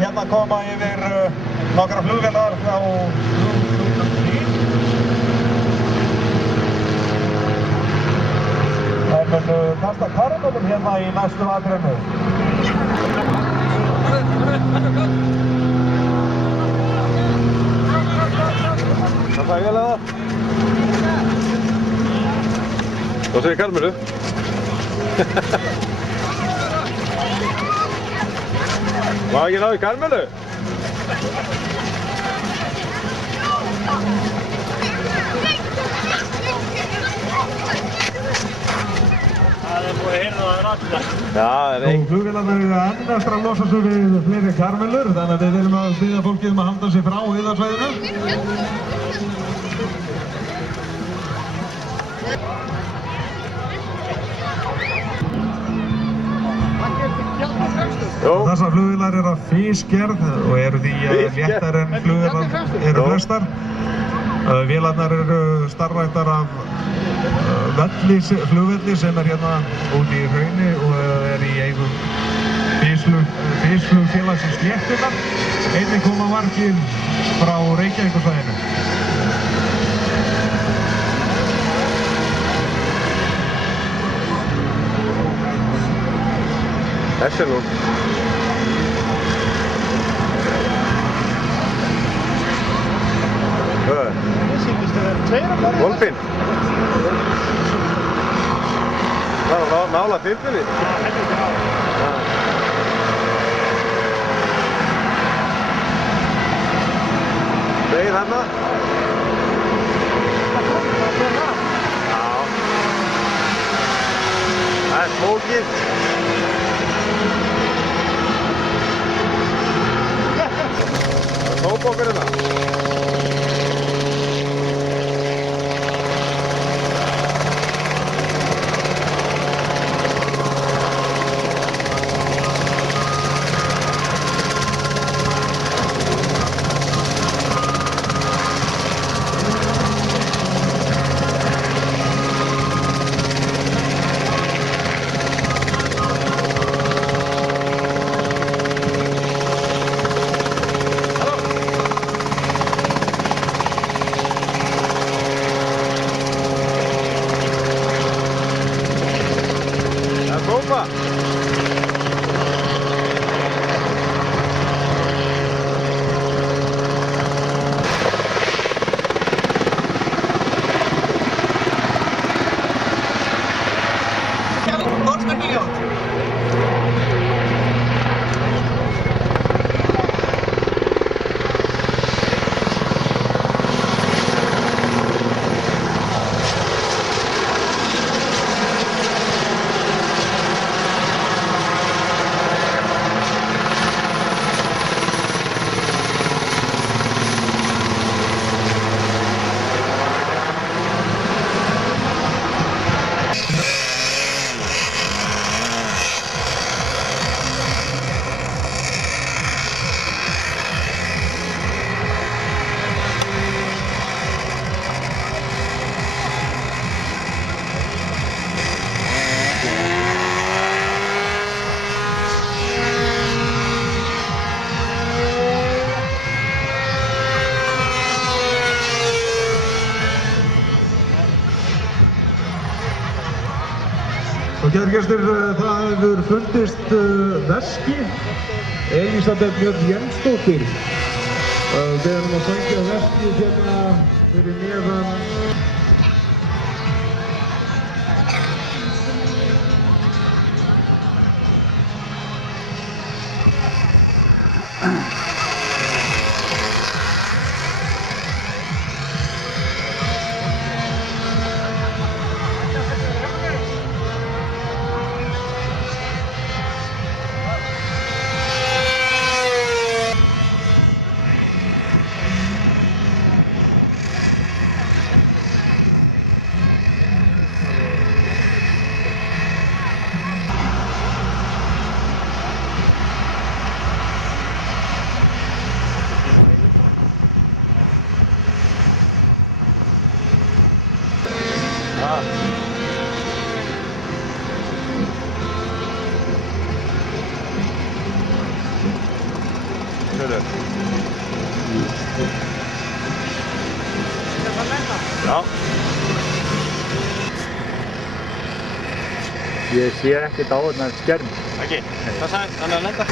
hérna koma yfir nokkra flugvélar frá Það munu kasta karmönnum hérna í næstu atrennu. Hvað fæði vel að það? Þá segir karmönu. Má ekki ná í karmönu? Það búið að heyra það rætt. Já, það Og flugvélarnar eru ennastar að losa sig við fleiri karmelur, þannig að við viljum að biðja fólkið að halda sig frá yðarsvæðinu. Þessar flugvélar eru af fisgerð og eru því léttar en flugvélar eru flestar. Vélarnar eru starfræktar af flugvelli sem er hérna úti í hrauni og er í eigum fisflugfélagsins Sléttunnar. Einnig koma margir frá Reykjavíkursvæðinu. Þessi nú. Hvað? Ég sýndist að það eru tveir að borða. Volfinn. Það var nála þyrfinni. Helviti nála. Beið hana. Já. Það er smókið. Það tók okkur hérna. Kæru gestir, það hefur fundist veski. Elísabet Björn Jensdóttir. Við erum að sækja veskið hérna fyrir neðan. Guðmundur. Já. Ég sé ekkert á þennan skærm. Ekki? Hvað sagði hann að lenda?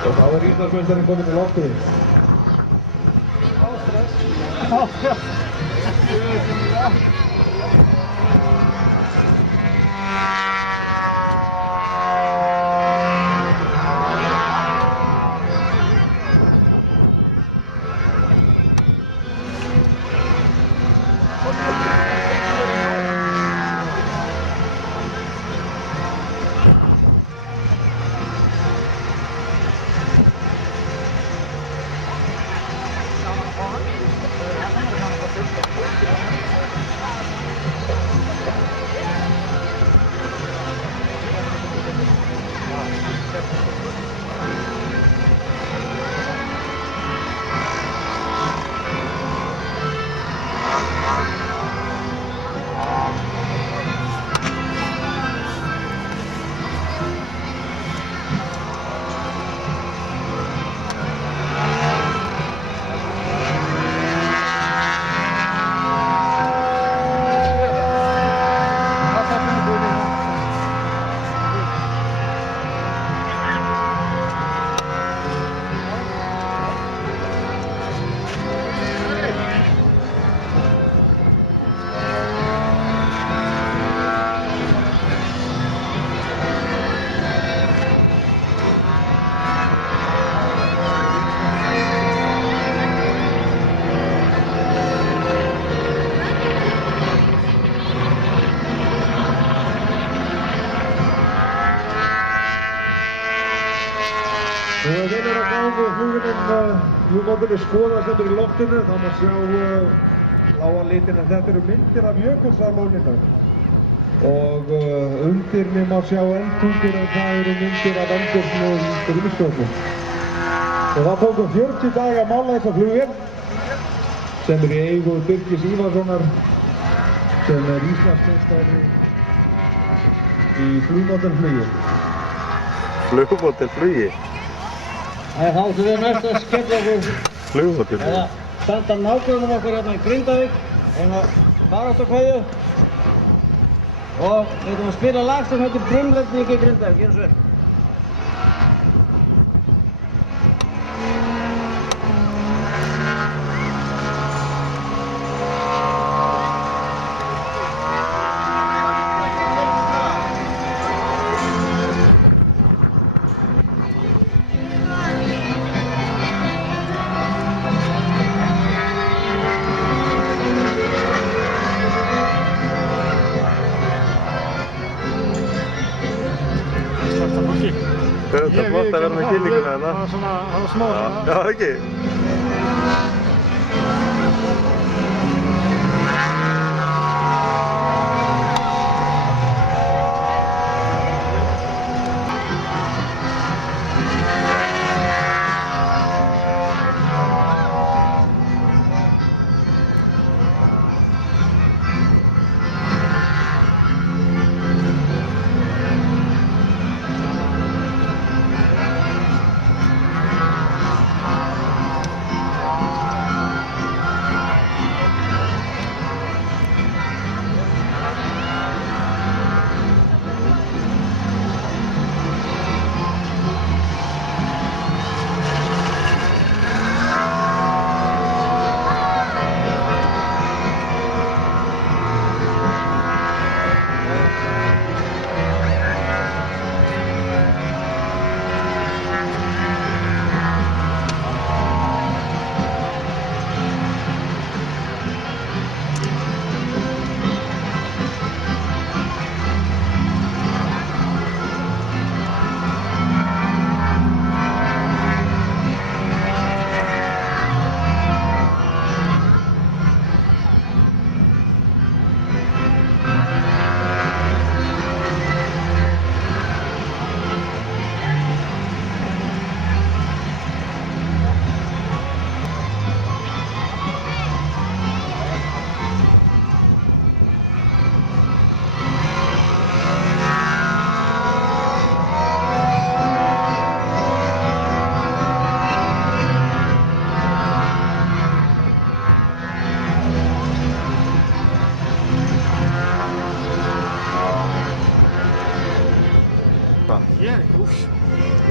Og þá Íslandsmeistarinn kominn til loftið. Nú ef vel að ganga flugvélin Jú-mótinu skoða sem í loftinu, þá má sjá lága litin, en þetta eru myndir af Jökulsárlóninu. Og undirni má sjá endtungur, en það eru myndir af endursnum Grímsvötnum. Og það tókum 40 daga að mála þessa flugvél, sem í eigu Birgis Ívarssonar, sem Íslandsmeistari í flugmódelflugi. Flugmódelflugi? Þá ætlum við næst að skella okkur Flugmódelflugi? eða standa nágrönnum okkur hérna í Grindavík, hérna baráttukveðju, og við ætlum að spila lag sem heitir Frumlending í Grindavík, gjörðu svo vel. Það er flott að vera með kynninguna hérna. Það var smá svona. Já, ekki?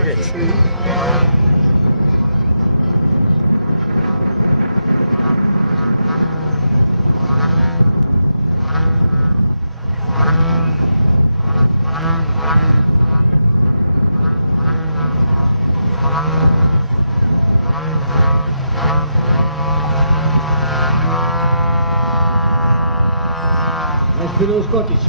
bit. Let's do those Scottish.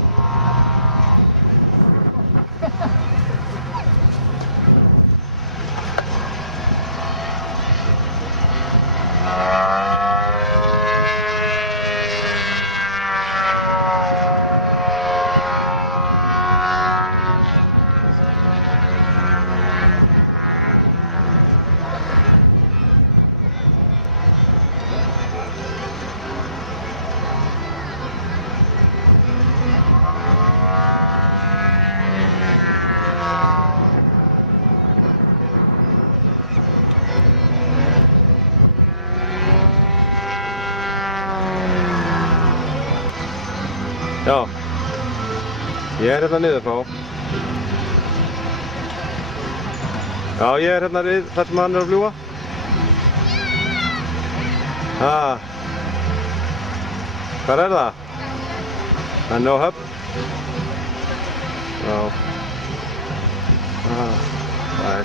Já, ég hérna niður frá. Já, ég hérna þar sem hann að fljúga. Hvar það? Hann á höfn. Já. Það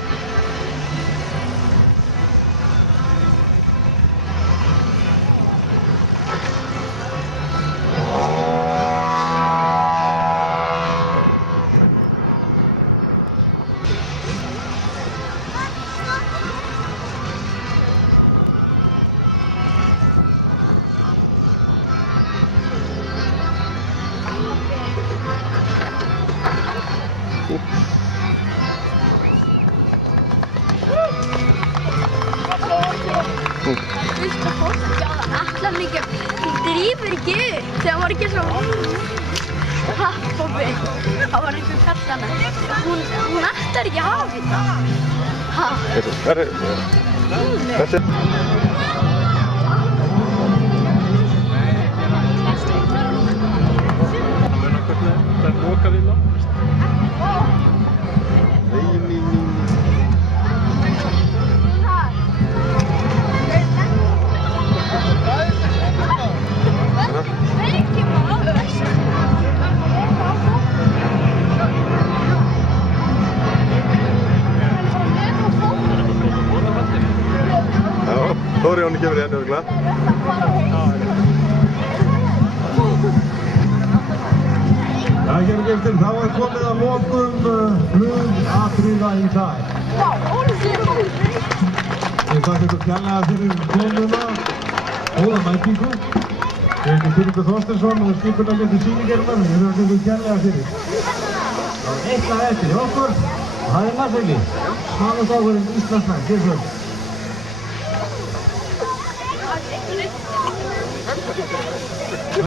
Fullt af fólk að sjá það. Allan líka, hún drífur ekki upp. Þegar var ekki svo hrappoppi. Það var eins og kallana. Hún ætlar ekki að hafa þetta. Þessi. Það er loka við það. Þóri Jóni kemur hérna örugglega. Já, hér gestir, þá er komið að lokum flugatriða í dag. Ég þakka ykkur kærlega fyrir komuna, góða mætingu. Ég heiti Filipur Þorsteinsson og skipuleggjandi sýningarinnar. Ég þakka ykkur kærlega fyrir. Það er eitt lag eftir hjá okkur og það er Nassauðli. Smánudagurinn Íslandsmætt.